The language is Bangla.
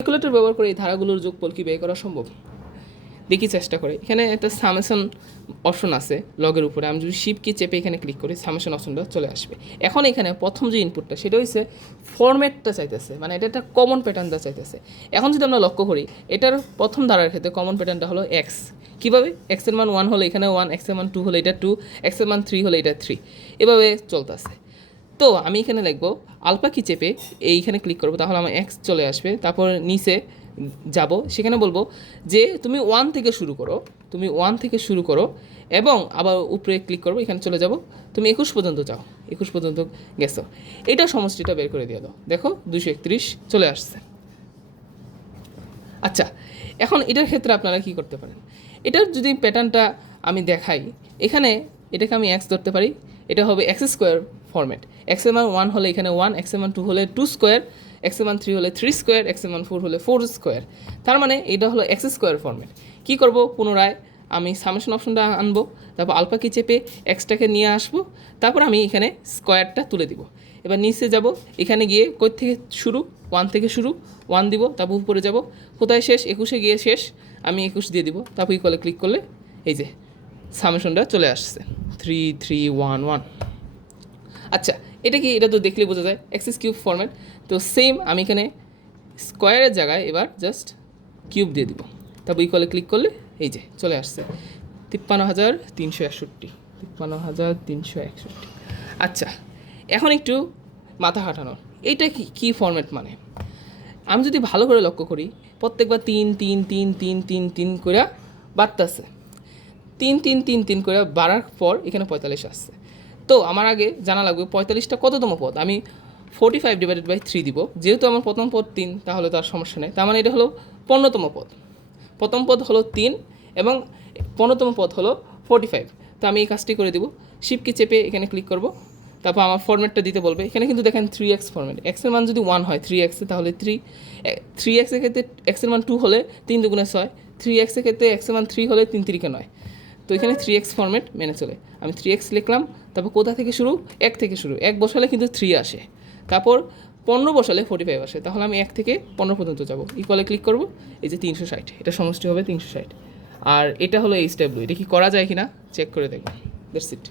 ক্যালকুলেটর ব্যবহার করে এই ধারাগুলোর যোগফল কি বের করা সম্ভব? দেখি চেষ্টা করে। এখানে একটা সামেশন অপশন আছে লগের উপরে, আমি যদি শিফট কি চেপে এখানে ক্লিক করি সামেশন অপশনটা চলে আসবে। এখন এখানে প্রথম যে ইনপুটটা সেটা হচ্ছে ফরম্যাটটা চাইতেছে, মানে এটা একটা কমন প্যাটার্নটা চাইতেছে। এখন যদি আমরা লক্ষ্য করি এটার প্রথম ধারার ক্ষেত্রে কমন প্যাটার্নটা হলো এক্স। কীভাবে? এক্সের মান 1 হলে এখানে 1, এক্সের মান 2 হলে এটা 2, এক্সের মান 3 হলে এটা 3, এভাবে চলতেছে। তো আমি এখানে লিখবো আলফা কি চেপে এইখানে ক্লিক করবো, তাহলে আমার এক্স চলে আসবে। তারপর নিচে যাব, সেখানে বলবো যে তুমি 1 থেকে শুরু করো, তুমি 1 থেকে শুরু করো এবং আবার উপরে ক্লিক করবো, এখানে চলে যাব, তুমি 21 পর্যন্ত যাও, 21 পর্যন্ত গেছো। এটা সমষ্টিটা বের করে দিয়ে দাও, দেখো 231 চলে আসছে। আচ্ছা, এখন এটার ক্ষেত্রে আপনারা কি করতে পারেন? এটার যদি প্যাটার্নটা আমি দেখাই, এখানে এটাকে আমি এক্স ধরতে পারি, এটা হবে এক্স স্কোয়ার ফরম্যাট। এক্সের মান 1 হলে এখানে 1, এক্সের মান 2 হলে 2 স্কোয়ার, এক্সের মান 3 হলে 3 স্কোয়ার, এক্সের মান 4 হলে 4 স্কোয়ার। তার মানে এটা হলো এক্স স্কোয়ার ফরম্যাট। কী করবো? পুনরায় আমি সামেশন অপশনটা আনবো, তারপর আলফা কি চেপে এক্সটাকে নিয়ে আসবো, তারপর আমি এখানে স্কোয়ারটা তুলে দিব। এবার নিচে যাব, এখানে গিয়ে কই থেকে শুরু, 1 থেকে শুরু, 1 দিব, তারপর উপরে যাব, কোথায় শেষ, 21-এ গিয়ে শেষ, আমি 21 দিয়ে দিব, তারপর ইকুয়ালে ক্লিক করলে এই যে সামেশনটা চলে আসছে 3 3 1 1। আচ্ছা, এটা কি? এটা তো দেখলেই বোঝা যায় এক্স কিউব ফরম্যাট। তো সেম আমি এখানে স্কোয়ারের জায়গায় এবার জাস্ট কিউব দিয়ে দিব, তারপর ইকুয়ালে ক্লিক করলে এই যে চলে আসছে 53,361, 53,361। আচ্ছা, এখন একটু মাথা খাটানোর, এইটা কি ফরম্যাট মানে? আমি যদি ভালো করে লক্ষ্য করি, প্রত্যেকবার 3 3 3 3 3 3 করে বাড়তেছে, 3 3 3 3 করে বাড়ার পর এখানে 45 আসছে। তো আমার আগে জানা লাগবে 45টা কততম পদ। আমি 45/3 দিব, যেহেতু আমার প্রথম পদ 3, তাহলে তার সমস্যা নেই। তার মানে এটা হলো 15তম পদ। প্রথম পদ হলো 3 এবং 15তম পদ হলো 45। তো আমি এই কাজটি করে দিব, শিফট কি চেপে এখানে ক্লিক করব, তারপর আমার ফরম্যাটটা দিতে বলবে। এখানে কিন্তু দেখেন 3x ফরম্যাট, এক্সের মান যদি 1 হয় 3x, তাহলে 3x-এর ক্ষেত্রে এক্সের মান 2 হলে 3 দুগুণে 6, 3x-এর ক্ষেত্রে এক্সের মান 3 হলে 3 3-কে 9। তো এখানে 3x ফরম্যাট মেনে চলে। আমি 3x লিখলাম, তারপর কোথা থেকে শুরু? 1 থেকে শুরু, 1 বসালে কিন্তু 3 আসে, তারপর 15 বসালে 45 আসে, তাহলে আমি 1 থেকে 15 পর্যন্ত যাব, ইকুয়ালে ক্লিক করব, এই যে 360, এটা সমষ্টি হবে 360। আর এটা হলো HW। এটা কি করা যায় কি না চেক করে দেখবেন। That's it.